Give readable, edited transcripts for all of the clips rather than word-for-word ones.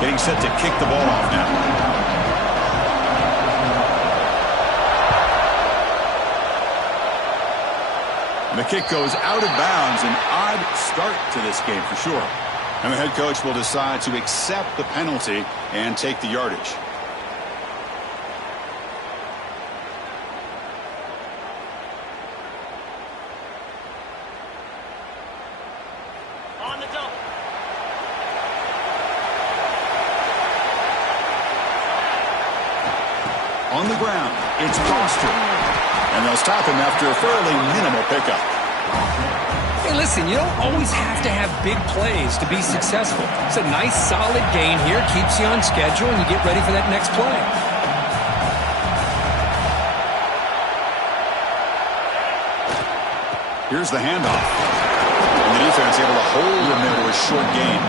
Getting set to kick the ball off now. And the kick goes out of bounds. An odd start to this game for sure. And the head coach will decide to accept the penalty and take the yardage. On the double. On the ground, it's Foster. And they'll stop him after a fairly minimal pickup. Hey, listen, you don't always have to have big plays to be successful. It's a nice, solid gain here, keeps you on schedule, and you get ready for that next play. Here's the handoff. And the defense able to hold him there to a short gain.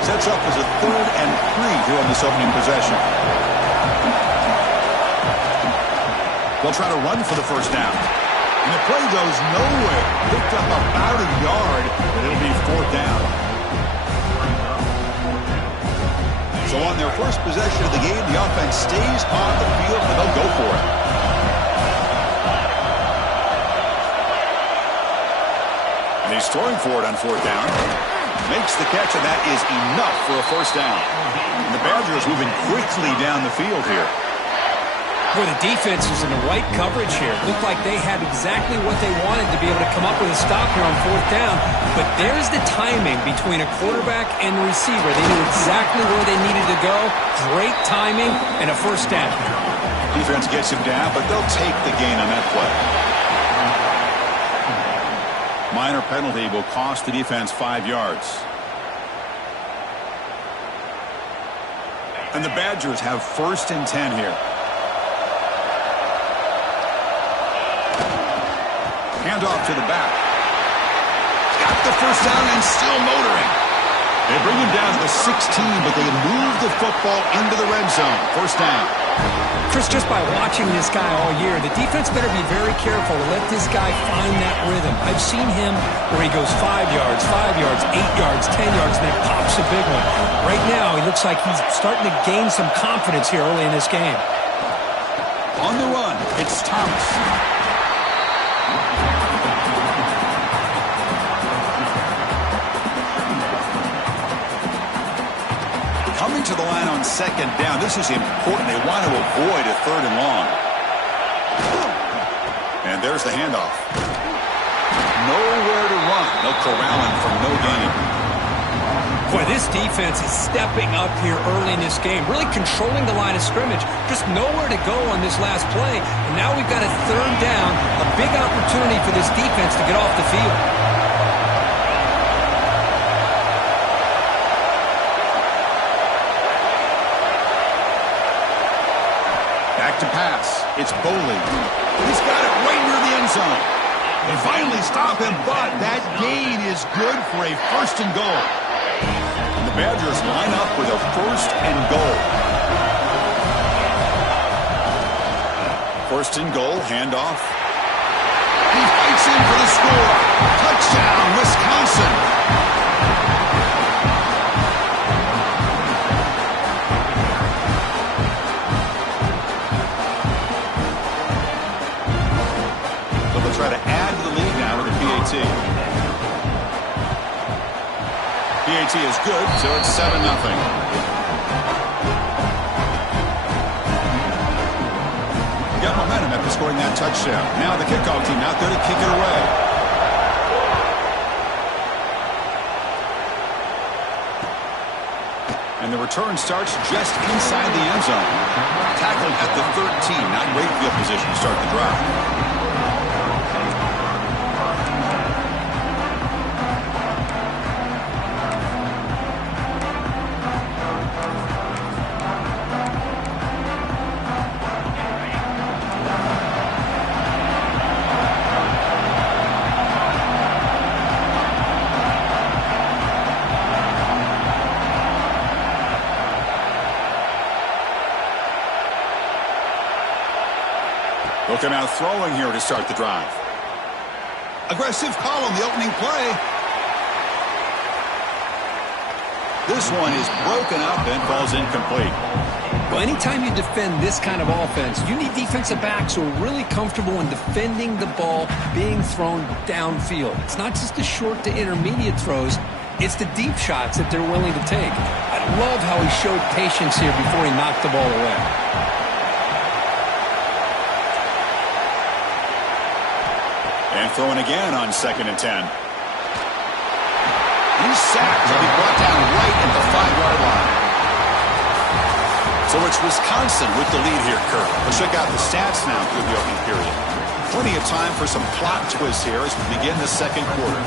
Sets up as a 3rd and 3 here on this opening possession. They'll try to run for the first down. And the play goes nowhere. Picked up about a yard, but it'll be 4th down. So on their first possession of the game, the offense stays on the field, and they'll go for it. And he's throwing for it on 4th down. Makes the catch, and that is enough for a first down. And the Badgers moving quickly down the field here. Boy, the defense was in the right coverage here. Looked like they had exactly what they wanted to be able to come up with a stop here on 4th down. But there's the timing between a quarterback and the receiver. They knew exactly where they needed to go. Great timing and a first down. Defense gets him down, but they'll take the gain on that play. Minor penalty will cost the defense 5 yards. And the Badgers have 1st and 10 here. Handoff to the back. Got the first down and still motoring. They bring him down to the 16, but they move the football into the red zone. First down. Chris, just by watching this guy all year, the defense better be very careful to let this guy find that rhythm. I've seen him where he goes 5 yards, 8 yards, 10 yards, and then pops a big one. Right now, he looks like he's starting to gain some confidence here early in this game. On the run, it's Thomas. Coming to the line on 2nd down. This is important. They want to avoid a 3rd and long. And there's the handoff. Nowhere to run. They'll corral him for no gain. Boy, this defense is stepping up here early in this game, really controlling the line of scrimmage. Just nowhere to go on this last play. And now we've got a 3rd down, a big opportunity for this defense to get off the field. To pass. It's Boley. He's got it right near the end zone. They finally stop him, but that gain is good for a 1st and goal. And the Badgers line up with a 1st and goal. 1st and goal, handoff. He fights in for the score. Touchdown, Wisconsin. Try to add to the lead now with the PAT. PAT is good, so it's 7-0. Got momentum after scoring that touchdown. Now the kickoff team out there to kick it away. And the return starts just inside the end zone. Tackled at the 13. Not great field position to start the drive. Looking out throwing here to start the drive. Aggressive call on the opening play. This one is broken up and falls incomplete. Well, anytime you defend this kind of offense, you need defensive backs who are really comfortable in defending the ball being thrown downfield. It's not just the short to intermediate throws. It's the deep shots that they're willing to take. I love how he showed patience here before he knocked the ball away. And throwing again on 2nd and 10. He's sacked. He'll be brought down right at the 5-yard line. So it's Wisconsin with the lead here, Kirk. Let's check out the stats now through the opening period. Plenty of time for some plot twists here as we begin the second quarter.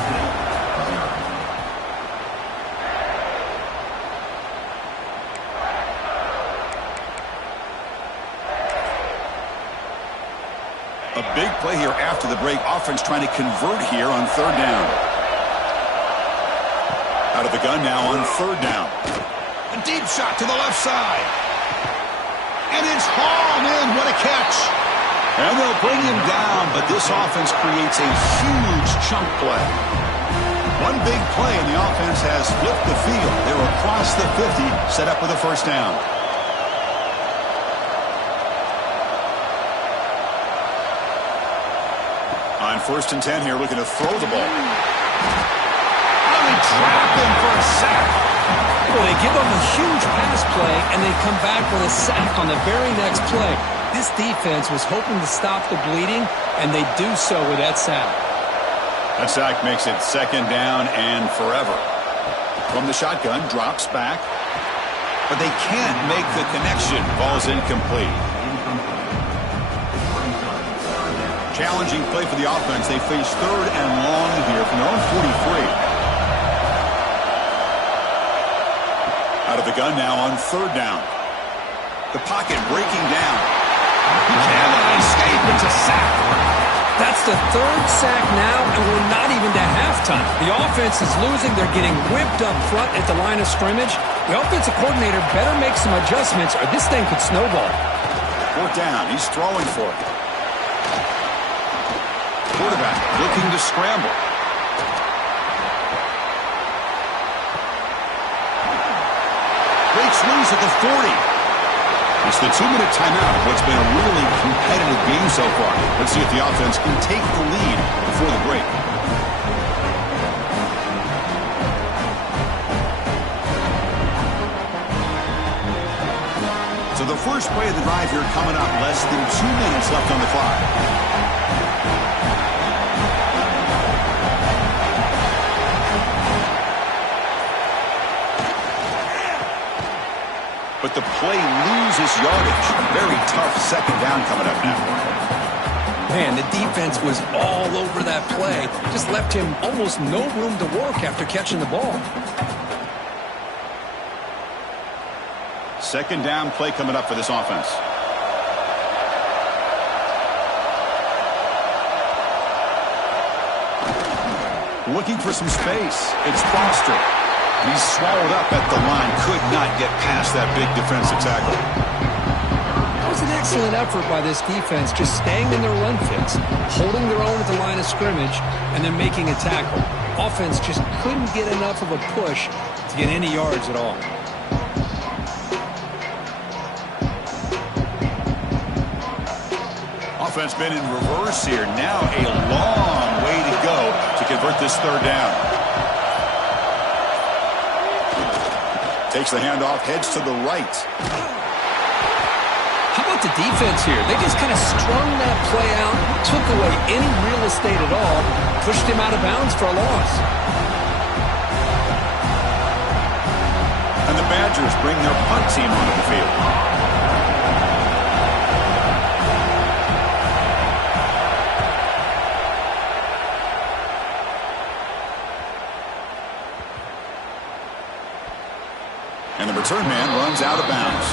A big play here after the break. Offense trying to convert here on 3rd down. Out of the gun now on 3rd down. A deep shot to the left side. And it's hauled in. What a catch. And they'll bring him down, but this offense creates a huge chunk play. One big play, and the offense has flipped the field. They're across the 50, set up with a 1st down. On 1st and 10 here, looking to throw the ball. Oh, they trap him for a sack. Well, they give him a huge pass play, and they come back with a sack on the very next play. This defense was hoping to stop the bleeding, and they do so with that sack. That sack makes it 2nd down and forever. From the shotgun, drops back. But they can't make the connection. Ball's incomplete. Challenging play for the offense. They face 3rd and long here from their own 43. Out of the gun now on 3rd down. The pocket breaking down. He cannot escape. It's a sack. That's the 3rd sack now, and we're not even to halftime. The offense is losing. They're getting whipped up front at the line of scrimmage. The offensive coordinator better make some adjustments, or this thing could snowball. 4th down. He's throwing for it. Quarterback looking to scramble. Breaks loose at the 40. It's the 2-minute timeout of what's been a really competitive game so far. Let's see if the offense can take the lead before the break. So the first play of the drive here coming up. Less than 2 minutes left on the clock. But the play loses yardage. Very tough 2nd down coming up now. Man, the defense was all over that play. Just left him almost no room to work after catching the ball. 2nd down play coming up for this offense. Looking for some space. It's Foster. He's swallowed up at the line. Could not get past that big defensive tackle. That was an excellent effort by this defense, just staying in their run fits, holding their own at the line of scrimmage, and then making a tackle. Offense just couldn't get enough of a push to get any yards at all. Offense been in reverse here. Now a long way to go to convert this 3rd down. Takes the handoff, heads to the right. How about the defense here? They just kind of strung that play out, took away any real estate at all, pushed him out of bounds for a loss. And the Badgers bring their punt team onto the field. And the return man runs out of bounds.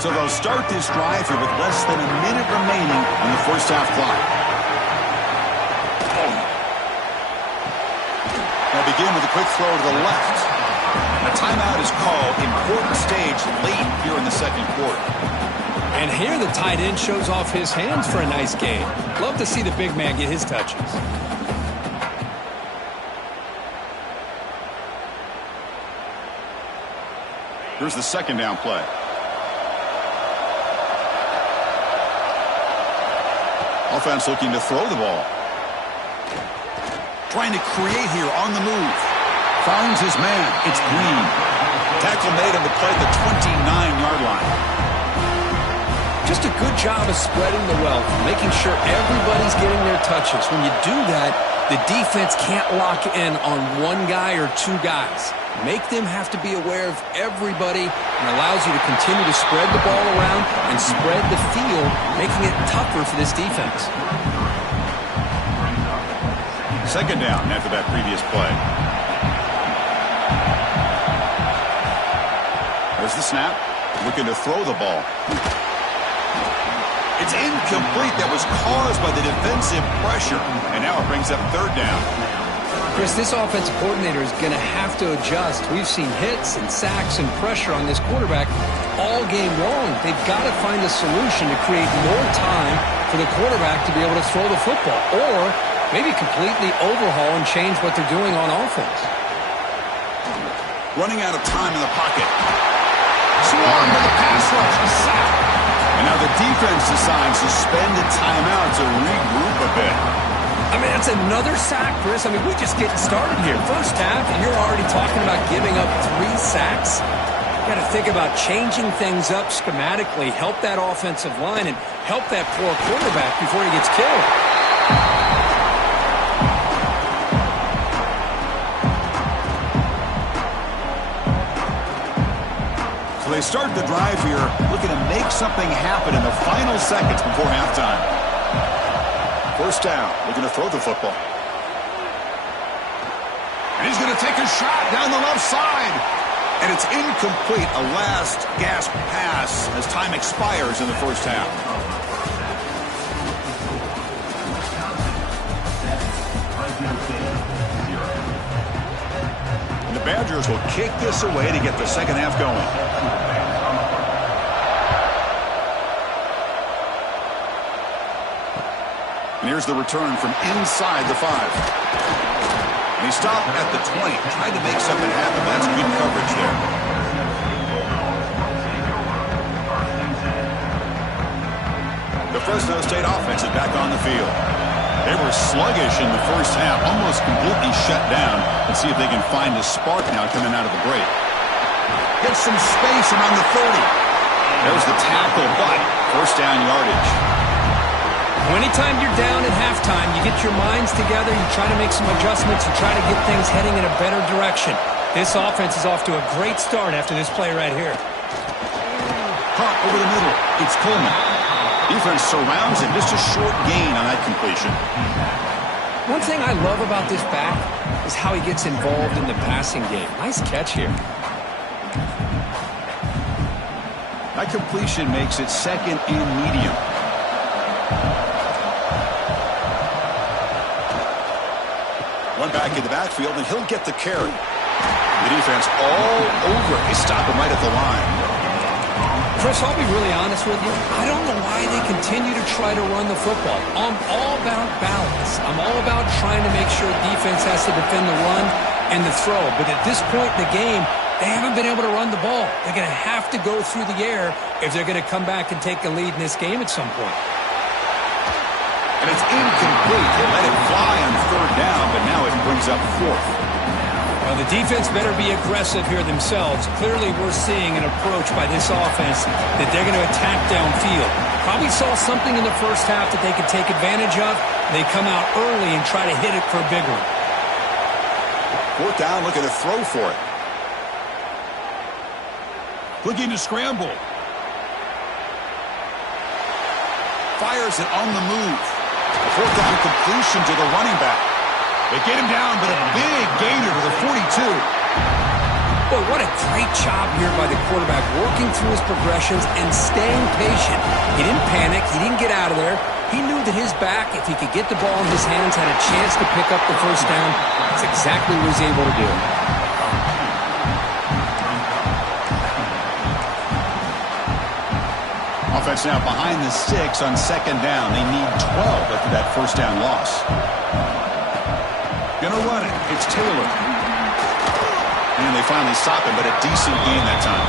So they'll start this drive here with less than a minute remaining on the first half clock. They'll begin with a quick throw to the left. A timeout is called. Important stage late here in the second quarter. And here the tight end shows off his hands for a nice game. Love to see the big man get his touches. Here's the second down play. Offense looking to throw the ball. Trying to create here on the move. Finds his man. It's Green. Tackle made him to play at the 29-yard line. Just a good job of spreading the wealth, making sure everybody's getting their touches. When you do that, the defense can't lock in on one guy or two guys. Make them have to be aware of everybody, and allows you to continue to spread the ball around and spread the field, making it tougher for this defense. Second down after that previous play. There's the snap. Looking to throw the ball. It's incomplete. That was caused by the defensive pressure. And now it brings up third down. Chris, this offensive coordinator is going to have to adjust. We've seen hits and sacks and pressure on this quarterback all game long. They've got to find a solution to create more time for the quarterback to be able to throw the football. Or maybe completely overhaul and change what they're doing on offense. Running out of time in the pocket. Swarm with the pass rush. A sack. And now the defense decides to spend a timeout to regroup a bit. I mean, that's another sack, Chris. I mean, we're just getting started here. First half, and you're already talking about giving up 3 sacks. You got to think about changing things up schematically, help that offensive line, and help that poor quarterback before he gets killed. So they start the drive here, looking to make something happen in the final seconds before halftime. First down, looking to throw the football. And he's going to take a shot down the left side. And it's incomplete, a last gasp pass as time expires in the first half. And the Badgers will kick this away to get the second half going. And here's the return from inside the 5. And he stopped at the 20, tried to make something happen. That's good coverage there. The Fresno State offense is back on the field. They were sluggish in the first half, almost completely shut down. Let's see if they can find a spark now coming out of the break. Gets some space around the 30. There's the tackle, but first down yardage. Anytime you're down at halftime, you get your minds together, you try to make some adjustments, you try to get things heading in a better direction. This offense is off to a great start after this play right here. Caught over the middle. It's Coleman. Defense surrounds him. Just a short gain on that completion. One thing I love about this back is how he gets involved in the passing game. Nice catch here. That completion makes it second and medium. One back in the backfield, and he'll get the carry. The defense all over. They stop him right at the line. Chris, I'll be really honest with you. I don't know why they continue to try to run the football. I'm all about balance. I'm all about trying to make sure defense has to defend the run and the throw. But at this point in the game, they haven't been able to run the ball. They're going to have to go through the air if they're going to come back and take a lead in this game at some point. And it's incomplete. They let it fly on third down, but now it brings up fourth. Well, the defense better be aggressive here themselves. Clearly, we're seeing an approach by this offense that they're going to attack downfield. Probably saw something in the first half that they could take advantage of. They come out early and try to hit it for a big one. Fourth down, looking to throw for it. Looking to scramble. Fires it on the move. A fourth down completion to the running back. They get him down, but a big gainer to the 42. Boy, what a great job here by the quarterback, working through his progressions and staying patient. He didn't panic. He didn't get out of there. He knew that his back, if he could get the ball in his hands, had a chance to pick up the first down. That's exactly what he was able to do. Offense now behind the 6 on second down. They need 12 after that first down loss. Gonna run it. It's Taylor. And they finally stop him, but a decent gain that time.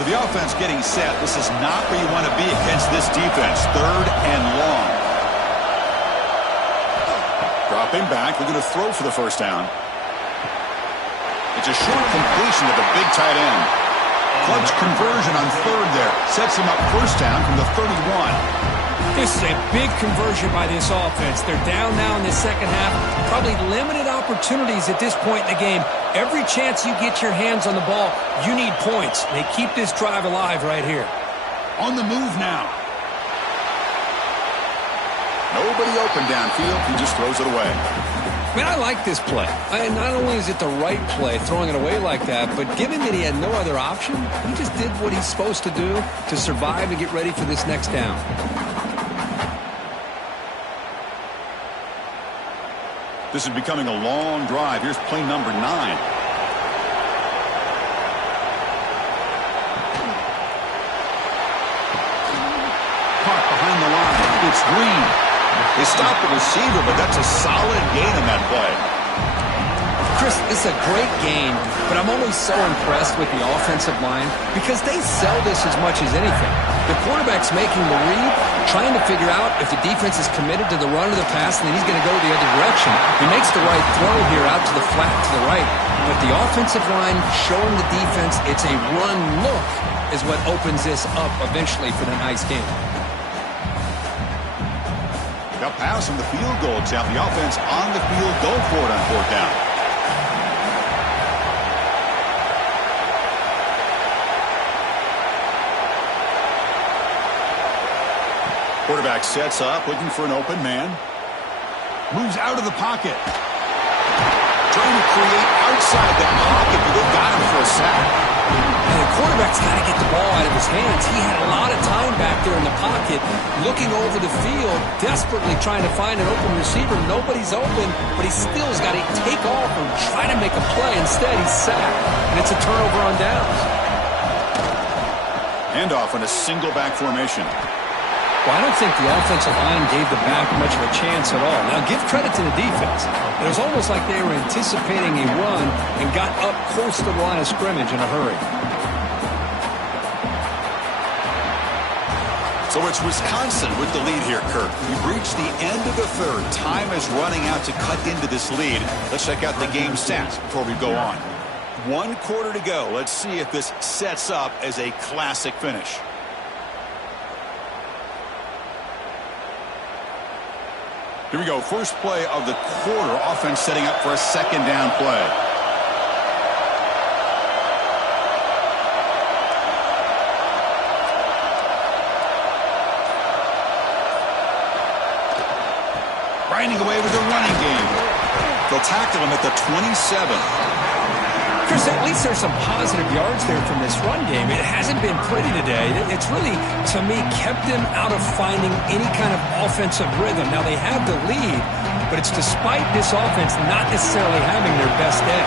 So the offense getting set. This is not where you want to be against this defense. 3rd and long. Dropping back. They're going to throw for the first down. It's a short completion to the big tight end. Clutch conversion on 3rd there. Sets him up first down from the 31. This is a big conversion by this offense. They're down now in the second half. Probably limited opportunities at this point in the game. Every chance you get your hands on the ball, you need points. They keep this drive alive right here. On the move now. Nobody open downfield. He just throws it away. Man, I like this play. Not only is it the right play, throwing it away like that, but given that he had no other option, he just did what he's supposed to do to survive and get ready for this next down. This is becoming a long drive. Here's play number 9. Caught behind the line. It's Green. They stop the receiver, but that's a solid gain in that play. Chris, this is a great game, but I'm always so impressed with the offensive line because they sell this as much as anything. The quarterback's making the read, trying to figure out if the defense is committed to the run or the pass, and then he's going to go the other direction. He makes the right throw here out to the flat to the right, but the offensive line showing the defense it's a run look is what opens this up eventually for the nice game. Got pass on the field goal attempt. The offense on the field, go for it on 4th down. Quarterback sets up, looking for an open man. Moves out of the pocket. Trying to create outside the pocket, but they got him for a sack. And the quarterback's got to get the ball out of his hands. He had a lot of time back there in the pocket, looking over the field, desperately trying to find an open receiver. Nobody's open, but he still's got to take off and try to make a play. Instead, he's sacked, and it's a turnover on downs. Handoff on a single back formation. Well, I don't think the offensive line gave the back much of a chance at all. Now, give credit to the defense. It was almost like they were anticipating a run and got up close to the line of scrimmage in a hurry. So it's Wisconsin with the lead here, Kirk. We've reached the end of the 3rd. Time is running out to cut into this lead. Let's check out the game stats before we go on. 1 quarter to go. Let's see if this sets up as a classic finish. Here we go. First play of the quarter. Offense setting up for a second down play. Grinding away with the running game. They'll tackle him at the 27. Chris, at least there's some positive yards there from this run game. It hasn't been pretty today. It's really, to me, kept them out of finding any kind of offensive rhythm. Now, they have the lead, but it's despite this offense not necessarily having their best day.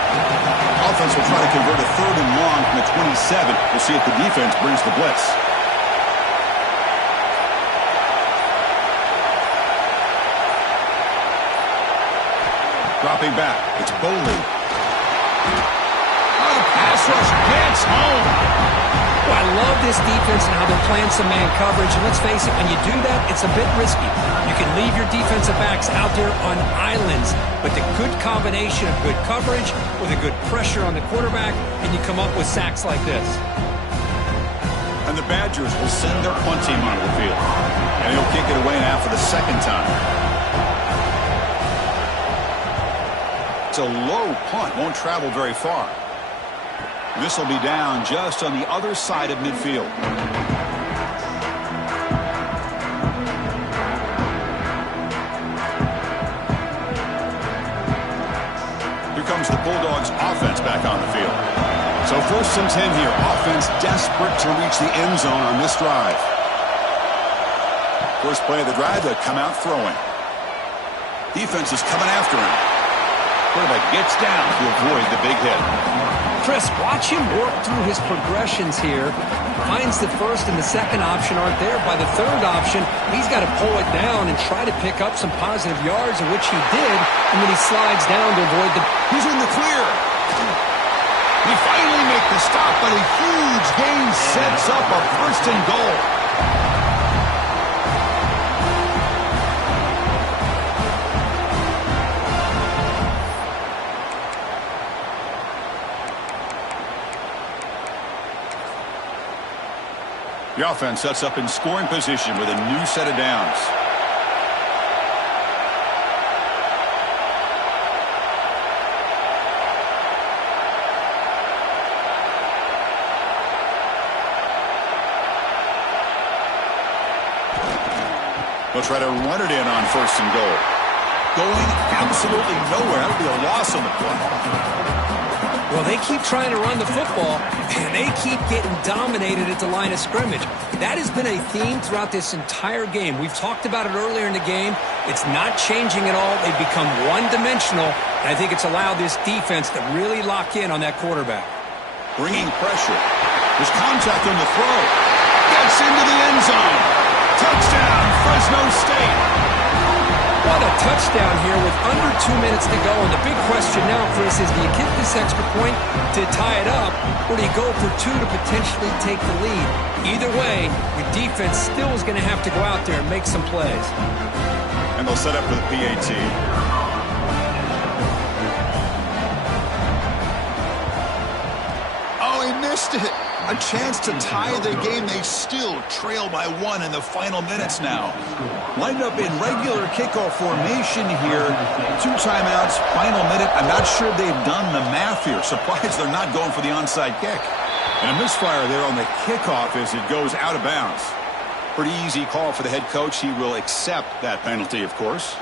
Offense will try to convert a 3rd and long from the 27. We'll see if the defense brings the blitz. Dropping back. It's Boley. Pass rush gets home. Well, I love this defense and how they're playing some man coverage. And let's face it, when you do that, it's a bit risky. You can leave your defensive backs out there on islands, but the good combination of good coverage with a good pressure on the quarterback, and you come up with sacks like this. And the Badgers will send their punt team onto the field. And he'll kick it away now for the 2nd time. It's a low punt, won't travel very far. This will be down just on the other side of midfield. Here comes the Bulldogs offense back on the field. So 1st and 10 here. Offense desperate to reach the end zone on this drive. First play of the drive, they come out throwing. Defense is coming after him. Quarterback gets down to avoid the big hit. Chris, watch him work through his progressions here. Finds the first and the second option aren't there. By the third option, he's got to pull it down and try to pick up some positive yards, of which he did, and then he slides down to avoid the... He's in the clear. They finally make the stop, but a huge gain sets up a first and goal. The offense sets up in scoring position with a new set of downs. They'll try to run it in on first and goal. Going absolutely nowhere. That would be a loss on the play. Well, they keep trying to run the football, and they keep getting dominated at the line of scrimmage. That has been a theme throughout this entire game. We've talked about it earlier in the game. It's not changing at all. They've become one-dimensional, and I think it's allowed this defense to really lock in on that quarterback. Bringing pressure. There's contact on the throw. Gets into the end zone. Touchdown, Fresno State. What a touchdown here with under 2 minutes to go. And the big question now, Chris, is do you kick this extra point to tie it up, or do you go for two to potentially take the lead? Either way, your defense still is going to have to go out there and make some plays. And they'll set up for the PAT. Oh, he missed it. A chance to tie the game. They still trail by one in the final minutes now. Lined up in regular kickoff formation here. 2 timeouts, final minute. I'm not sure they've done the math here. Surprised they're not going for the onside kick. And a misfire there on the kickoff as it goes out of bounds. Pretty easy call for the head coach. He will accept that penalty, of course.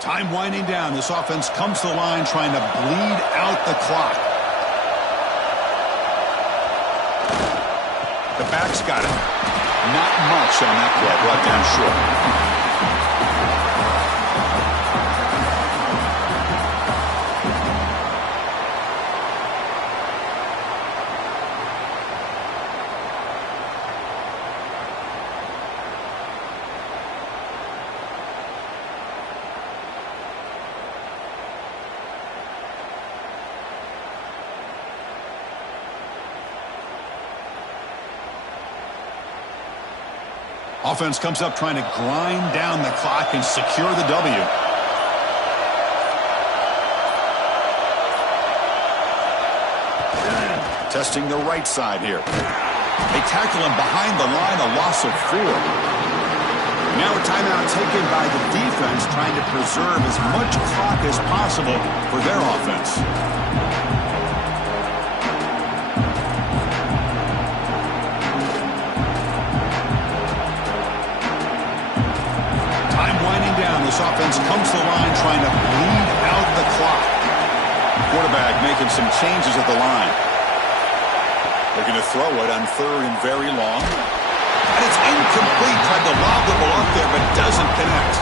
Time winding down. This offense comes to the line trying to bleed out the clock. The back's got it. Not much on that play. Brought down short. Offense comes up trying to grind down the clock and secure the W. Testing the right side here. They tackle him behind the line, a loss of 4. Now a timeout taken by the defense trying to preserve as much clock as possible for their offense. This offense comes to the line trying to bleed out the clock. Quarterback making some changes at the line. They're going to throw it on 3rd and very long. And it's incomplete. Tried to lob the ball up there, but doesn't connect.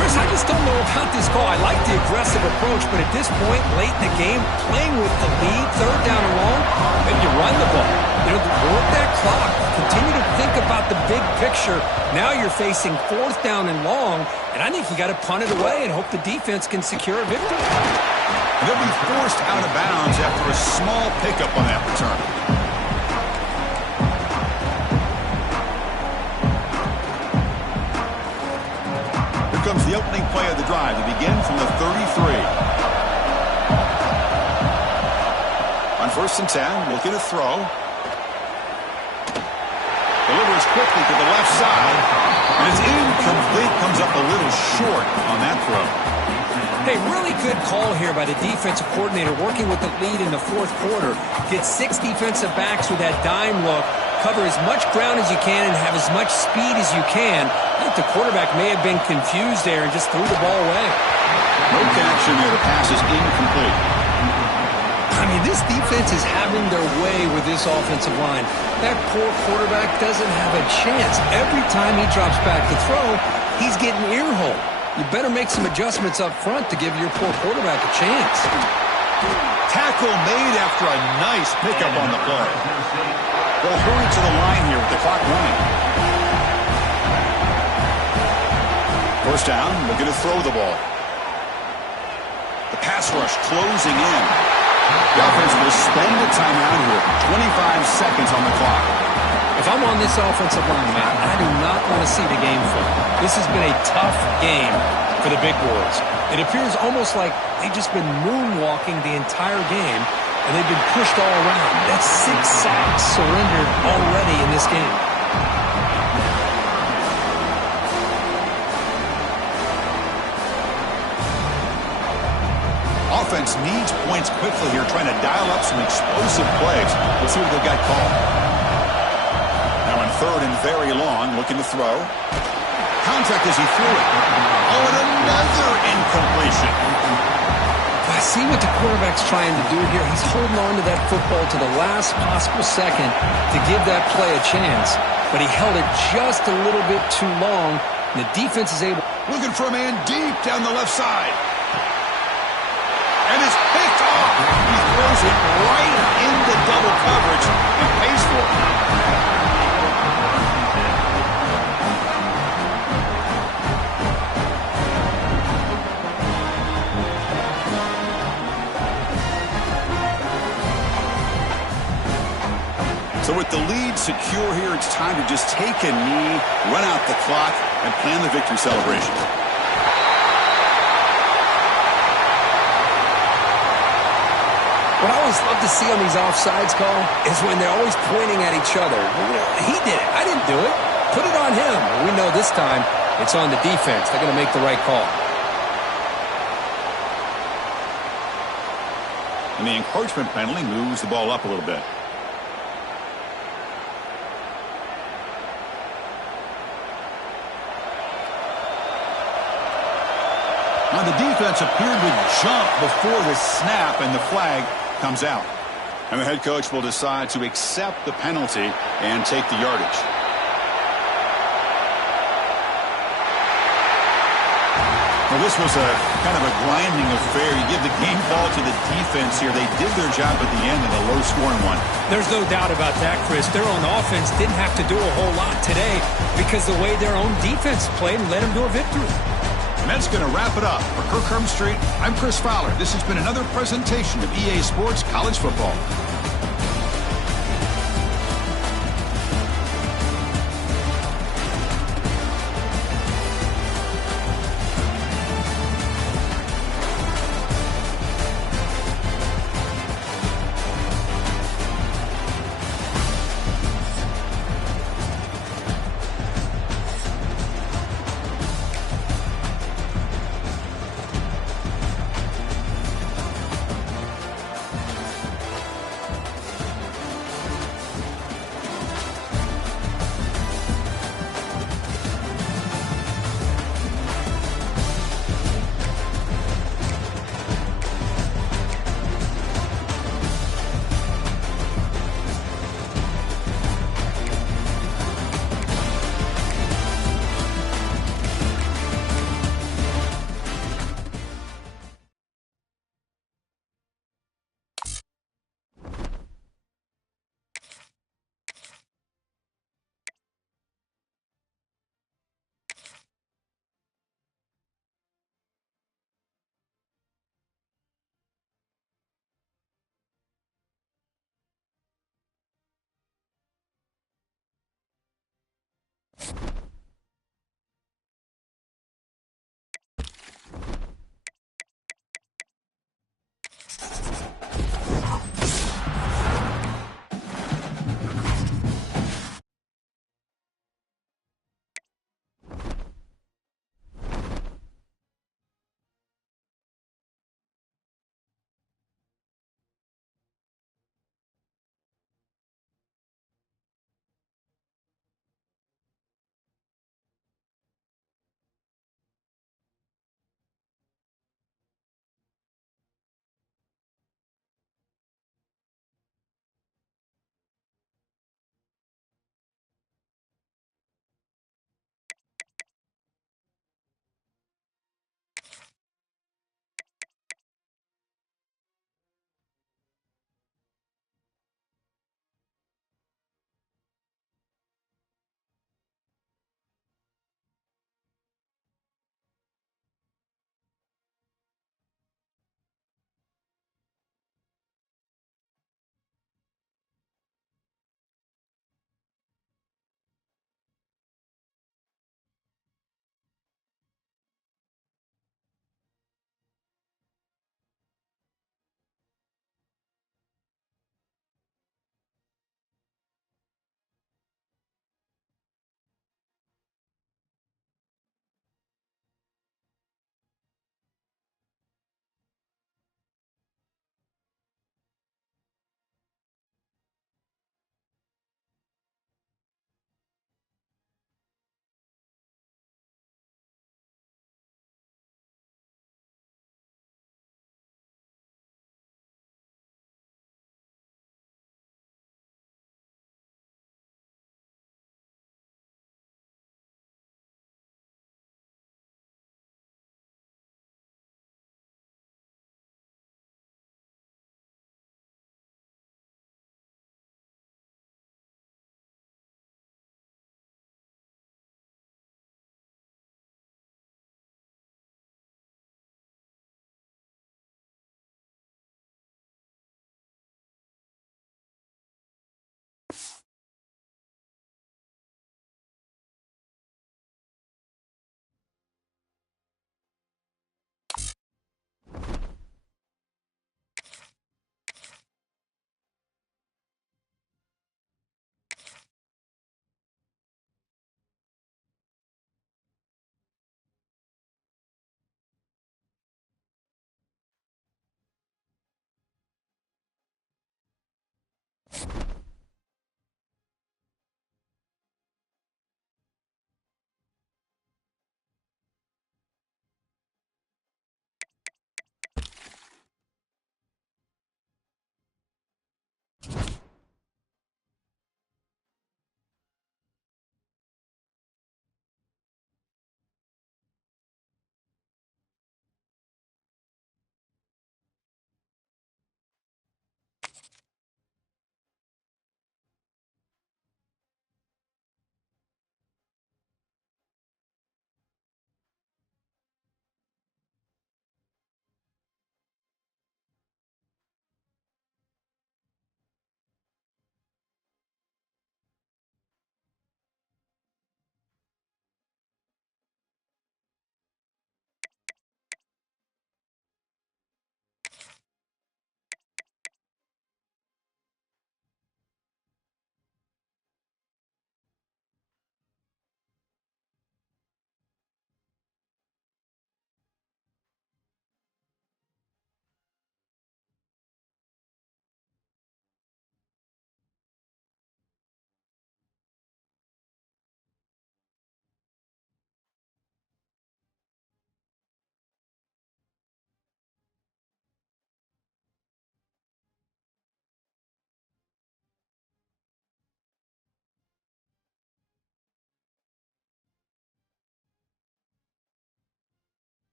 Chris, I just don't know about this call. I like the aggressive approach, but at this point, late in the game, playing with the lead, 3rd down and long, maybe you run the ball. You know, work that clock. Continue to think about the big picture. Now you're facing 4th down and long, and I think you got to punt it away and hope the defense can secure a victory. They'll be forced out of bounds after a small pickup on that return. Here comes the opening play of the drive. They begin from the 33. On 1st and 10, looking to throw. Delivers quickly to the left side. And it's incomplete. Comes up a little short on that throw. Hey, really good call here by the defensive coordinator working with the lead in the 4th quarter. Get 6 defensive backs with that dime look. Cover as much ground as you can and have as much speed as you can. I think the quarterback may have been confused there and just threw the ball away. No connection there. The pass is incomplete. I mean, this defense is having their way with this offensive line. That poor quarterback doesn't have a chance. Every time he drops back to throw, he's getting ear-hole. You better make some adjustments up front to give your poor quarterback a chance. Tackle made after a nice pickup on the play. They'll hurry to the line here with the clock running. First down, looking to throw the ball. The pass rush closing in. The offense will spend a timeout here. 25 seconds on the clock. If I'm on this offensive line, Matt, I do not want to see the game flip. This has been a tough game for the big boys. It appears almost like they've just been moonwalking the entire game, and they've been pushed all around. That's 6 sacks surrendered already in this game. Offense needs points quickly here, trying to dial up some explosive plays. Let's see what they've got called. Now in third and very long, looking to throw. Contact as he threw it. Oh, and another incompletion. I see what the quarterback's trying to do here. He's holding on to that football to the last possible second to give that play a chance. But he held it just a little bit too long, and the defense is able... Looking for a man deep down the left side. And it's picked off. He throws it right into double coverage and pays for it. So with the lead secure here, it's time to just take a knee, run out the clock, and plan the victory celebration. What I always love to see on these offsides calls is when they're always pointing at each other. He did it. I didn't do it. Put it on him. We know this time it's on the defense. They're going to make the right call. And the encroachment penalty moves the ball up a little bit. Now the defense appeared to jump before the snap, and the flag comes out. And the head coach will decide to accept the penalty and take the yardage. Well, this was a kind of a grinding affair. You give the game ball to the defense here. They did their job at the end in a low-scoring one. There's no doubt about that, Chris. Their own offense didn't have to do a whole lot today because the way their own defense played led them to a victory. And that's going to wrap it up. For Kirk Herbstreit, I'm Chris Fowler. This has been another presentation of EA Sports College Football.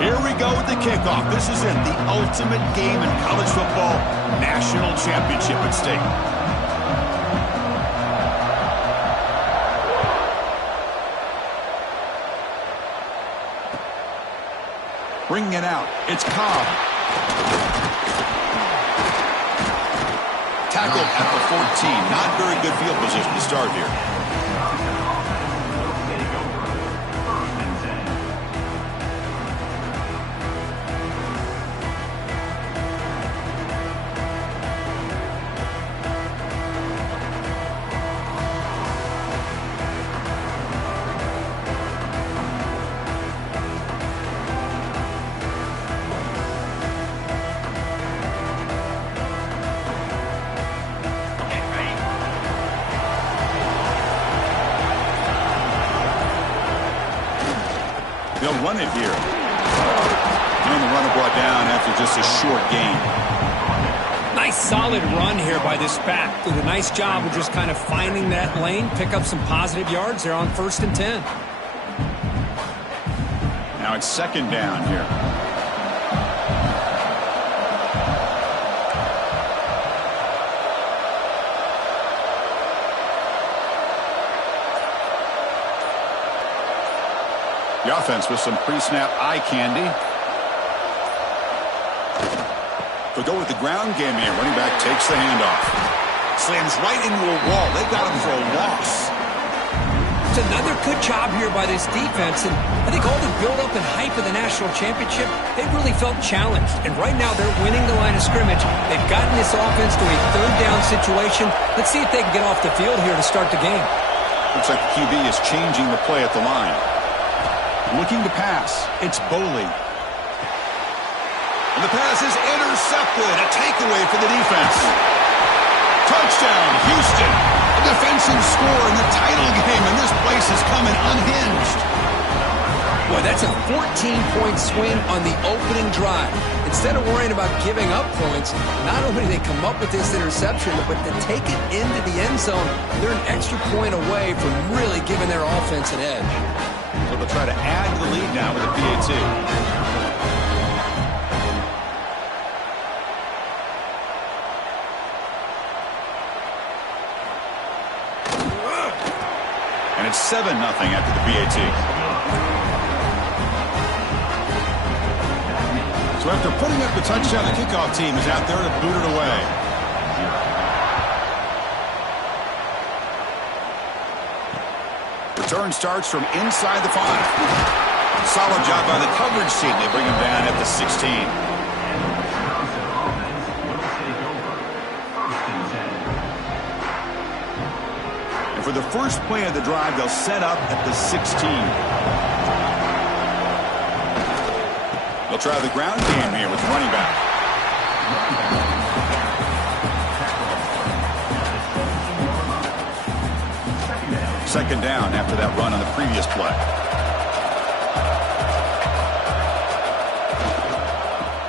Here we go with the kickoff. This is it, the ultimate game in college football, national championship at stake. Bringing it out, it's Cobb. Tackled at the 14. Not very good field position to start here. They'll run it here. And the runner brought down after just a short gain. Nice solid run here by this back. Did a nice job of just kind of finding that lane, pick up some positive yards. They're on 1st and 10. Now it's 2nd down here. The offense with some pre-snap eye candy. They'll go with the ground game here. Running back takes the handoff. Slams right into a wall. They got him for a loss. It's another good job here by this defense. And I think all the build-up and hype of the national championship, they really felt challenged. And right now they're winning the line of scrimmage. They've gotten this offense to a 3rd down situation. Let's see if they can get off the field here to start the game. Looks like the QB is changing the play at the line. Looking to pass. It's Boley. And the pass is intercepted. A takeaway for the defense. Touchdown, Houston. A defensive score in the title game, and this place is coming unhinged. Boy, that's a 14-point swing on the opening drive. Instead of worrying about giving up points, not only do they come up with this interception, but to take it into the end zone, they're an extra point away from really giving their offense an edge. So they'll try to add to the lead now with a PAT. And it's 7-0 after the PAT. So after putting up the touchdown, the kickoff team is out there to boot it away. Return starts from inside the 5. Solid job by the coverage team. They bring him down at the 16. And for the first play of the drive, they'll set up at the 16. They'll try the ground game here with running back. 2nd down after that run on the previous play.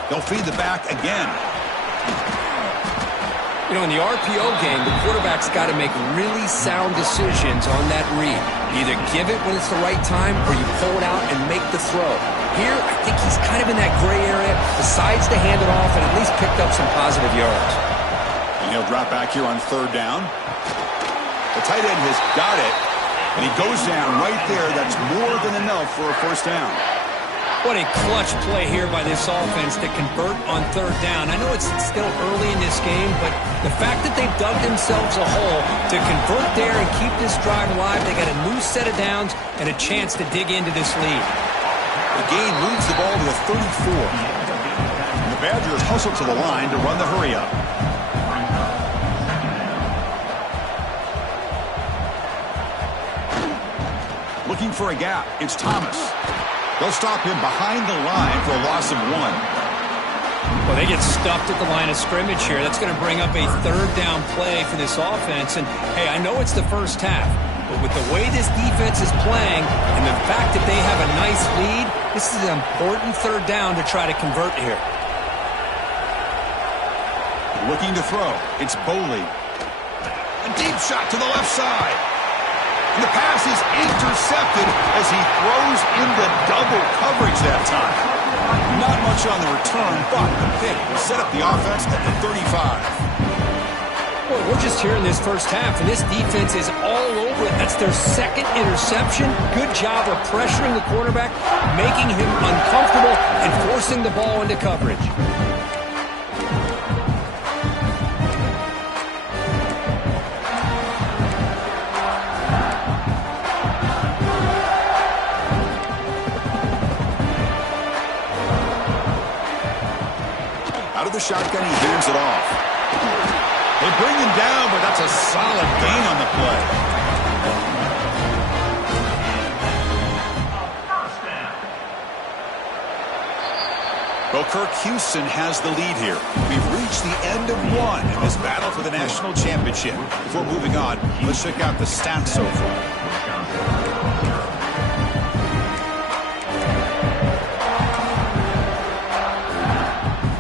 They'll feed the back again. You know, in the RPO game, the quarterback's got to make really sound decisions on that read. You either give it when it's the right time or you pull it out and make the throw. Here, I think he's kind of in that gray area, decides to hand it off and at least picked up some positive yards. And he'll drop back here on 3rd down. The tight end has got it, and he goes down right there. That's more than enough for a 1st down. What a clutch play here by this offense to convert on 3rd down. I know it's still early in this game, but the fact that they've dug themselves a hole to convert there and keep this drive alive, they got a new set of downs and a chance to dig into this lead. The gain moves the ball to the 34. And the Badgers hustle to the line to run the hurry-up. Looking for a gap. It's Thomas. They'll stop him behind the line for a loss of 1. Well, they get stuffed at the line of scrimmage here. That's going to bring up a 3rd down play for this offense. And, hey, I know it's the first half, but with the way this defense is playing and the fact that they have a nice lead, this is an important 3rd down to try to convert here. Looking to throw. It's Boley. A deep shot to the left side. And the pass is intercepted as he throws into double coverage that time. Not much on the return, but the pick will set up the offense at the 35. Boy, we're just here in this first half, and this defense is all over it. That's their second interception. Good job of pressuring the quarterback, making him uncomfortable, and forcing the ball into coverage. Out of the shotgun, he hands it off. They bring him down, but that's a solid gain on the play. Well, Kirk Houston has the lead here. We've reached the end of one in this battle for the national championship. Before moving on, let's check out the stats so far.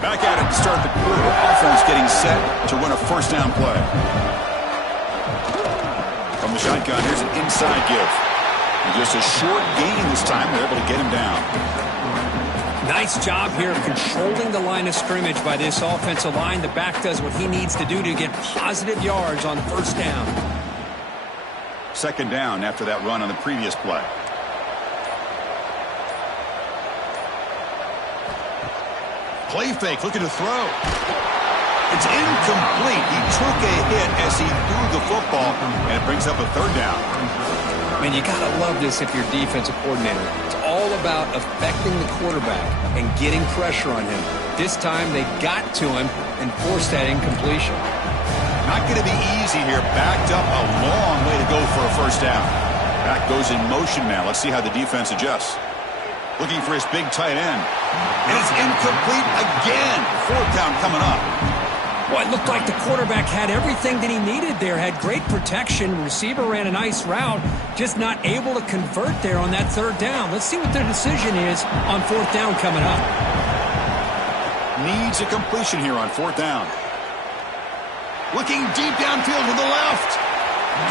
Back at it to start the quarter. Offense getting set to run a first down play. From the shotgun, here's an inside give. And just a short gain this time. They're able to get him down. Nice job here of controlling the line of scrimmage by this offensive line. The back does what he needs to do to get positive yards on first down. Second down after that run on the previous play. Play fake, looking to throw. It's incomplete. He took a hit as he threw the football, and it brings up a third down. Man, you got to love this if you're defensive coordinator. It's all about affecting the quarterback and getting pressure on him. This time they got to him and forced that incompletion. Not going to be easy here. Backed up a long way to go for a first down. Back goes in motion now. Let's see how the defense adjusts. Looking for his big tight end. And it's incomplete again. Fourth down coming up. Well, it looked like the quarterback had everything that he needed there. Had great protection. Receiver ran a nice route. Just not able to convert there on that third down. Let's see what their decision is on fourth down coming up. Needs a completion here on fourth down. Looking deep downfield to the left.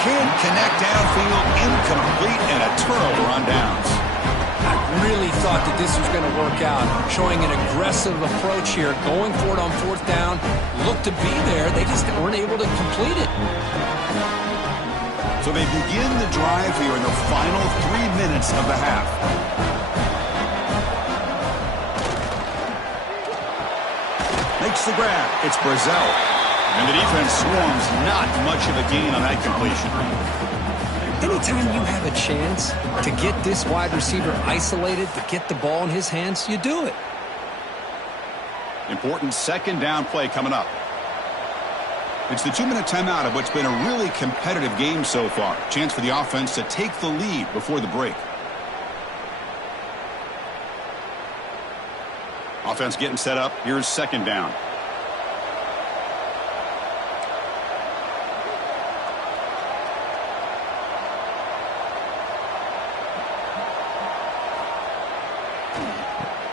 Can't connect downfield. Incomplete and a turnover on downs. I really thought that this was going to work out, showing an aggressive approach here, going for it on fourth down, looked to be there, they just weren't able to complete it. So they begin the drive here in the final 3 minutes of the half. Makes the grab, it's Brazzell. And the defense swarms, not much of a gain on that completion. Anytime you have a chance to get this wide receiver isolated, to get the ball in his hands, you do it. Important second down play coming up. It's the 2-minute timeout of what's been a really competitive game so far. Chance for the offense to take the lead before the break. Offense getting set up. Here's second down.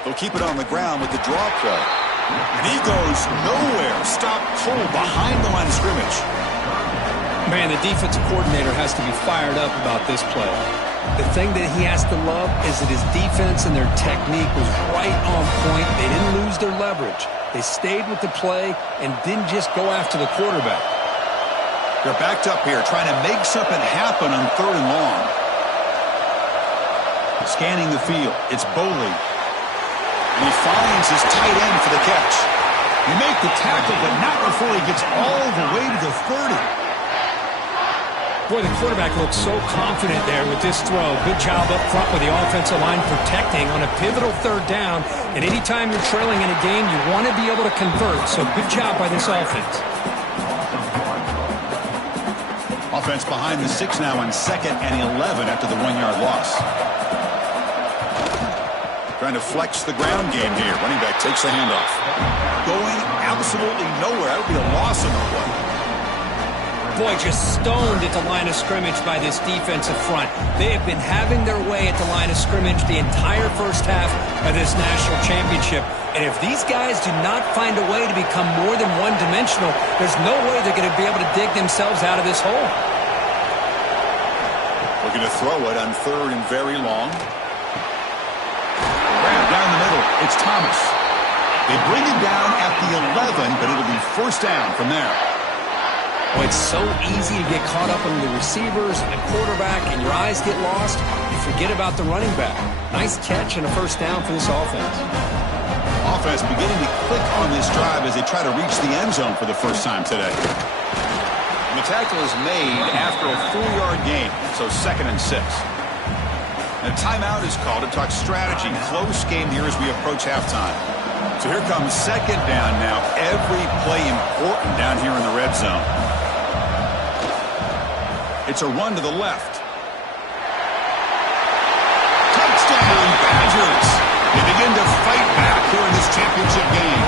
They'll keep it on the ground with the draw play. And he goes nowhere. Stop cold behind the line of scrimmage. Man, the defensive coordinator has to be fired up about this play. The thing that he has to love is that his defense and their technique was right on point. They didn't lose their leverage. They stayed with the play and didn't just go after the quarterback. They're backed up here trying to make something happen on third and long. Scanning the field. It's Boley. And he finds his tight end for the catch. You make the tackle, but not before he gets all the way to the 30. Boy, the quarterback looks so confident there with this throw. Good job up front with the offensive line protecting on a pivotal third down. And anytime you're trailing in a game, you want to be able to convert. So good job by this offense. Offense behind the 6 now on 2nd and 11 after the 1-yard loss. Trying to flex the ground game here. Running back takes the handoff. Going absolutely nowhere. That would be a loss in the play. Boy, just stoned at the line of scrimmage by this defensive front. They have been having their way at the line of scrimmage the entire first half of this national championship. And if these guys do not find a way to become more than one-dimensional, there's no way they're going to be able to dig themselves out of this hole. Looking to throw it on third and very long. Grab down the middle. It's Thomas. They bring him down at the 11, but it'll be first down from there. Oh, it's so easy to get caught up in the receivers and the quarterback, and your eyes get lost. You forget about the running back. Nice catch and a first down for this offense. Offense beginning to click on this drive as they try to reach the end zone for the first time today. The tackle is made after a 4-yard gain, so 2nd and 6. A timeout is called to talk strategy. Close game here as we approach halftime. So here comes 2nd down now. Every play important down here in the red zone. It's a run to the left. Touchdown, Badgers! They begin to fight back here in this championship game.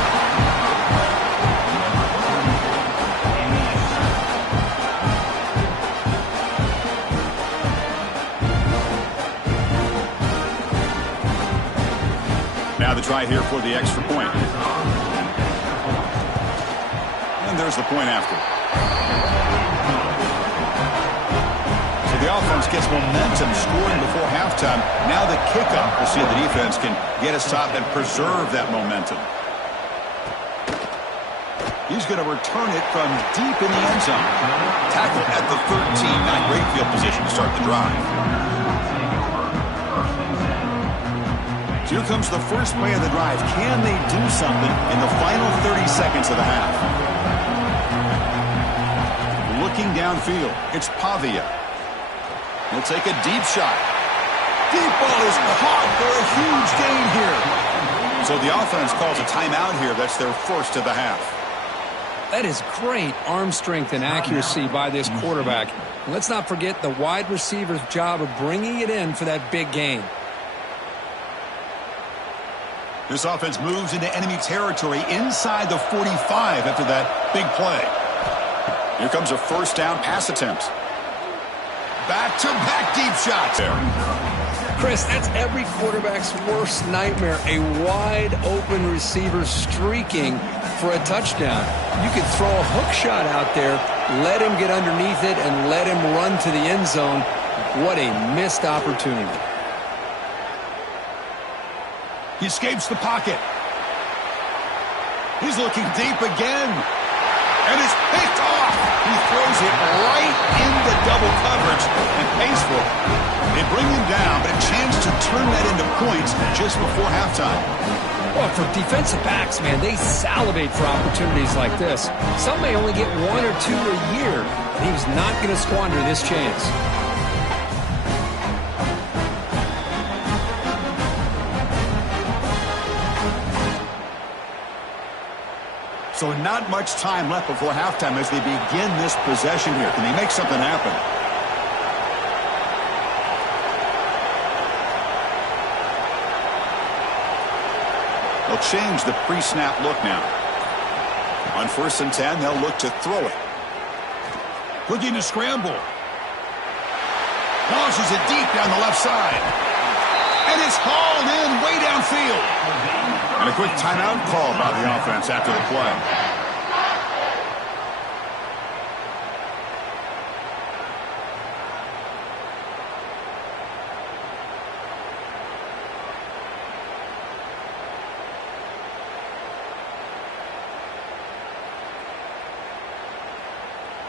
Now the try here for the extra point. And there's the point after. So the offense gets momentum scoring before halftime. Now the kickoff. We'll see if the defense can get a stop and preserve that momentum. He's going to return it from deep in the end zone. Tackle at the 13. Not great field position to start the drive. Here comes the first play of the drive. Can they do something in the final 30 seconds of the half? Looking downfield, it's Pavia. He'll take a deep shot. Deep ball is caught for a huge gain here. So the offense calls a timeout here. That's their first of the half. That is great arm strength and accuracy by this quarterback. And let's not forget the wide receiver's job of bringing it in for that big gain. This offense moves into enemy territory inside the 45 after that big play. Here comes a first down pass attempt. Back-to-back deep shots there. Chris, that's every quarterback's worst nightmare. A wide-open receiver streaking for a touchdown. You could throw a hook shot out there, let him get underneath it, and let him run to the end zone. What a missed opportunity. He escapes the pocket. He's looking deep again. And it's picked off. He throws it right into double coverage and pays for it. They bring him down, but a chance to turn that into points just before halftime. Well, for defensive backs, man, they salivate for opportunities like this. Some may only get 1 or 2 a year, and he was not going to squander this chance. So not much time left before halftime as they begin this possession here. Can they make something happen? They'll change the pre-snap look now. On 1st and 10, they'll look to throw it. Looking to scramble. Launches it deep down the left side. And it's hauled in way downfield. And a quick timeout call by the offense after the play.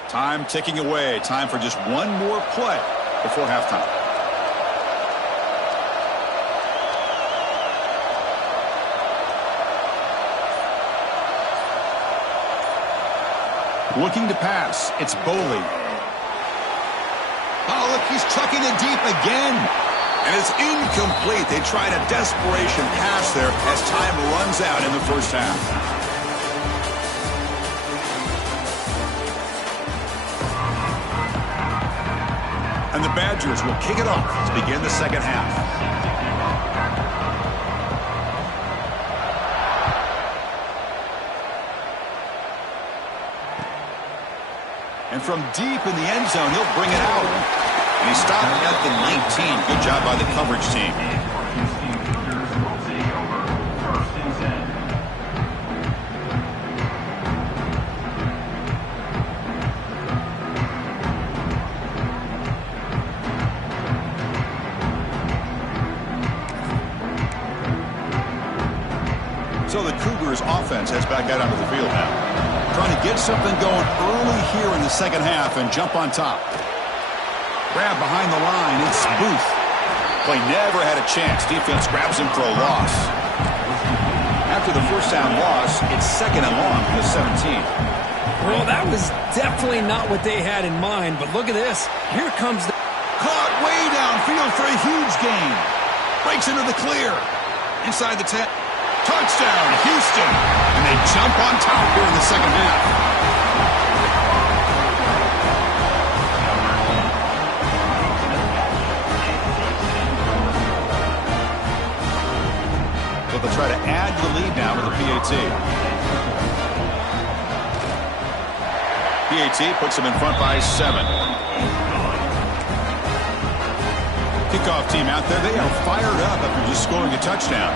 Time ticking away. Time for just one more play before halftime. Looking to pass. It's Boley. Oh, look, he's chucking it deep again. And it's incomplete. They tried a desperation pass there as time runs out in the first half. And the Badgers will kick it off to begin the second half. And from deep in the end zone, he'll bring it out. And he stopped at the 19. Good job by the coverage team. So the Cougars offense heads back out onto the field now. Trying to get something going early here in the second half and jump on top. Grab behind the line. It's Booth. Play never had a chance. Defense grabs him for a loss. After the first down loss, it's second and long from the 17. Well, that was definitely not what they had in mind, but look at this. Here comes the... Caught way downfield for a huge gain. Breaks into the clear. Inside the 10. Touchdown, Houston. And they jump on top here in the second half. So they'll try to add to the lead now with the PAT. PAT puts them in front by 7. Kickoff team out there. They are fired up after just scoring a touchdown.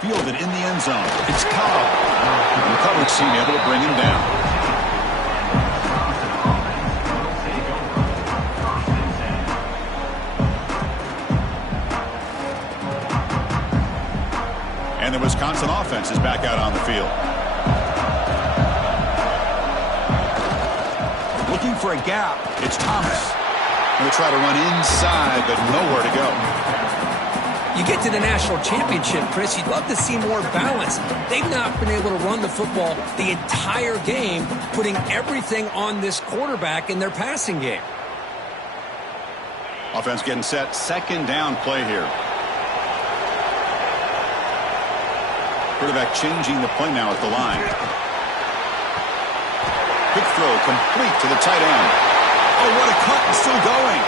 Fielded in the end zone. It's Cobb. And the coverage team able to bring him down. And the Wisconsin offense is back out on the field. Looking for a gap. It's Thomas. Going to try to run inside, but nowhere to go. You get to the national championship, Chris, you'd love to see more balance. They've not been able to run the football the entire game, putting everything on this quarterback in their passing game. Offense getting set. Second down play here. Quarterback changing the play now at the line. Quick throw complete to the tight end. Oh, what a cut, and still going.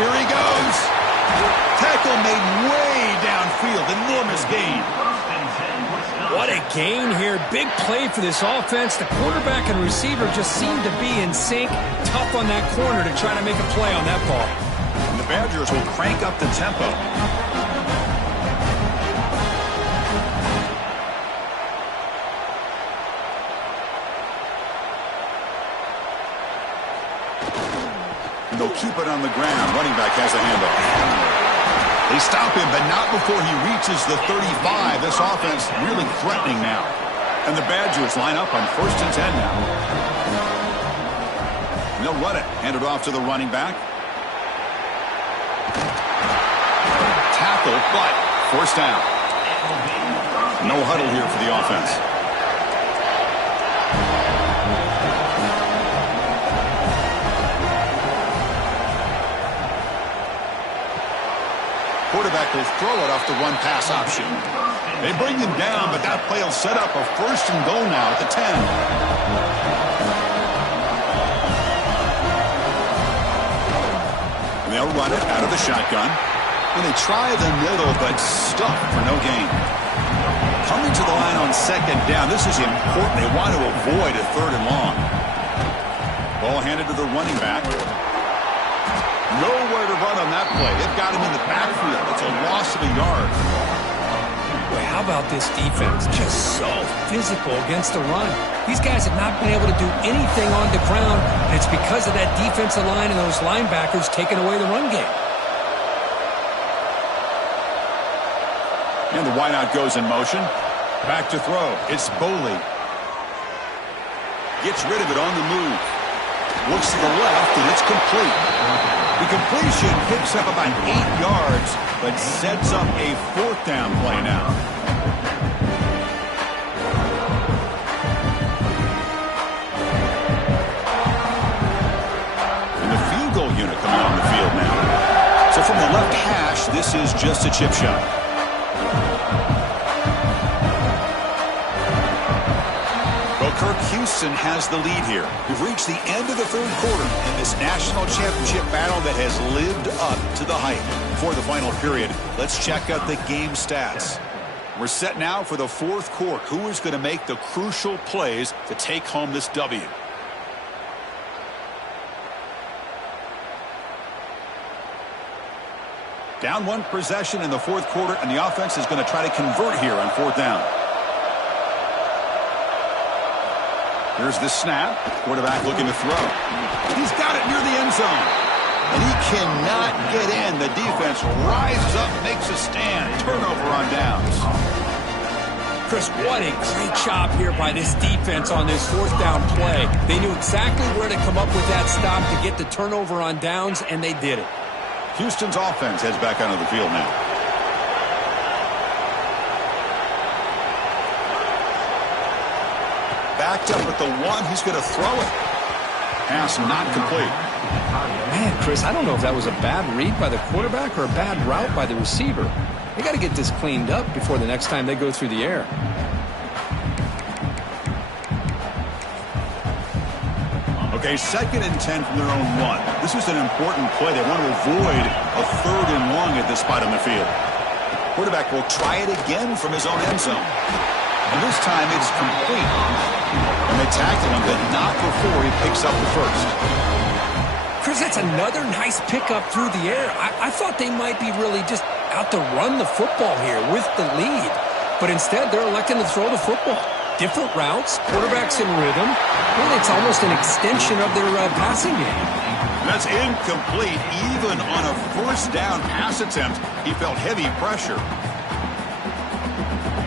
Here he goes. Tackle made way downfield. Enormous gain. What a gain here. Big play for this offense. The quarterback and receiver just seem to be in sync. Tough on that corner to try to make a play on that ball. And the Badgers will crank up the tempo. They'll keep it on the ground. Running back has a handoff. They stop him, but not before he reaches the 35. This offense really threatening now. And the Badgers line up on 1st and 10 now. And they'll run it. Hand it off to the running back. Tackle, but first down. No huddle here for the offense. Quarterback will throw it off the run-pass option. They bring him down, but that play will set up a 1st and goal now at the 10. And they'll run it out of the shotgun. And they try the middle, but stuffed for no gain. Coming to the line on 2nd down. This is important. They want to avoid a 3rd and long. Ball handed to the running back. Nowhere to run on that play. They've got him in the backfield. It's a loss of a yard. Boy, how about this defense? Just so physical against the run. These guys have not been able to do anything on the ground, and it's because of that defensive line and those linebackers taking away the run game. And the wideout goes in motion. Back to throw. It's Boley. Gets rid of it on the move. Looks to the left, and it's complete. The completion picks up about 8 yards, but sets up a 4th down play now. And the field goal unit coming on the field now. So from the left hash, this is just a chip shot. Kirk Houston has the lead here. We've reached the end of the 3rd quarter in this national championship battle that has lived up to the hype. Before the final period, let's check out the game stats. We're set now for the 4th quarter. Who is going to make the crucial plays to take home this W? Down 1 possession in the 4th quarter, and the offense is going to try to convert here on 4th down. Here's the snap. Quarterback looking to throw. He's got it near the end zone. And he cannot get in. The defense rises up, makes a stand. Turnover on downs. Chris, what a great job here by this defense on this fourth down play. They knew exactly where to come up with that stop to get the turnover on downs, and they did it. Houston's offense heads back onto the field now. Backed up at the 1. He's going to throw it. Pass not complete. Man, Chris, I don't know if that was a bad read by the quarterback or a bad route by the receiver. They got to get this cleaned up before the next time they go through the air. Okay, 2nd and 10 from their own 1. This is an important play. They want to avoid a 3rd and long at this spot on the field. Quarterback will try it again from his own end zone. And this time it's complete. And they tackle him, but not before he picks up the first. Chris, that's another nice pickup through the air. I thought they might be really just out to run the football here with the lead. But instead, they're electing to throw the football. Different routes, quarterbacks in rhythm. Really, it's almost an extension of their passing game. That's incomplete. Even on a 1st down pass attempt, he felt heavy pressure.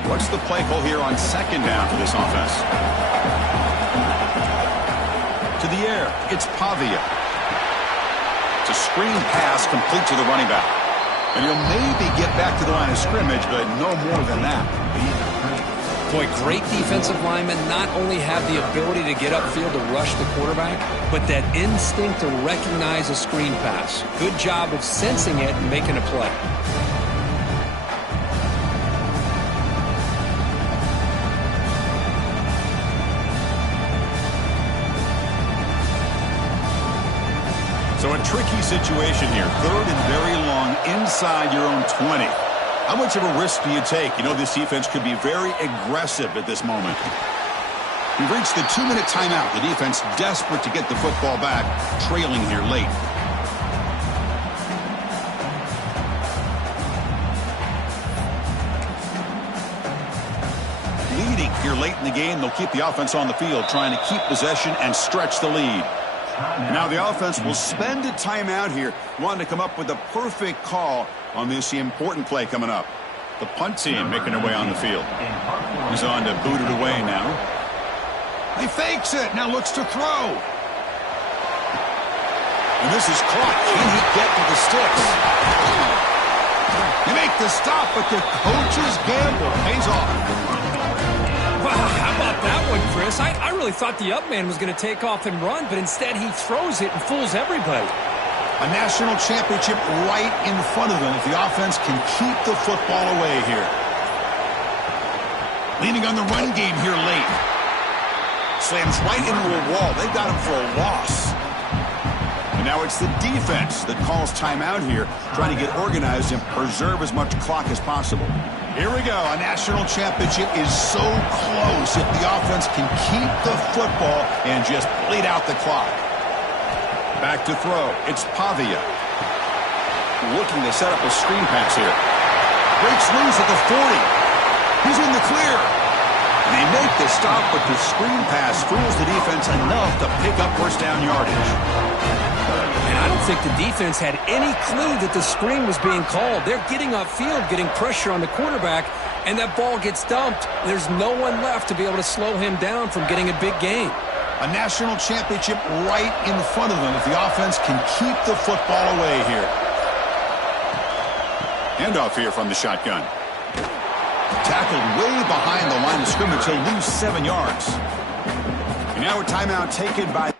What's the play call here on 2nd down for this offense? To the air, it's Pavia. It's a screen pass complete to the running back. And he'll maybe get back to the line of scrimmage, but no more than that. Boy, great defensive linemen not only have the ability to get upfield to rush the quarterback, but that instinct to recognize a screen pass. Good job of sensing it and making a play. So a tricky situation here. 3rd and very long inside your own 20. How much of a risk do you take? You know, this defense could be very aggressive at this moment. We've reached the 2-minute timeout. The defense desperate to get the football back, trailing here late. Leading here late in the game. They'll keep the offense on the field, trying to keep possession and stretch the lead. Now the offense will spend a timeout here, wanting to come up with the perfect call on this important play coming up. The punt team making their way on the field. He's on to boot it away now. He fakes it, now looks to throw. And this is caught. Can he get to the sticks? They make the stop, but the coach's gamble pays off. Wow, how about that one, Chris? I really thought the up man was going to take off and run, but instead he throws it and fools everybody. A national championship right in front of them if the offense can keep the football away here. Leaning on the run game here late. Slams right into a wall. They got him for a loss. And now it's the defense that calls timeout here, trying to get organized and preserve as much clock as possible. Here we go. A national championship is so close if the offense can keep the football and just bleed out the clock. Back to throw. It's Pavia. Looking to set up a screen pass here. Breaks loose at the 40. He's in the clear. They make the stop, but the screen pass fools the defense enough to pick up 1st down yardage. And I don't think the defense had any clue that the screen was being called. They're getting upfield, getting pressure on the quarterback, and that ball gets dumped. There's no one left to be able to slow him down from getting a big gain. A national championship right in front of them if the offense can keep the football away here. Handoff here from the shotgun. Tackled way behind the line of scrimmage. He'll lose 7 yards. And now a timeout taken by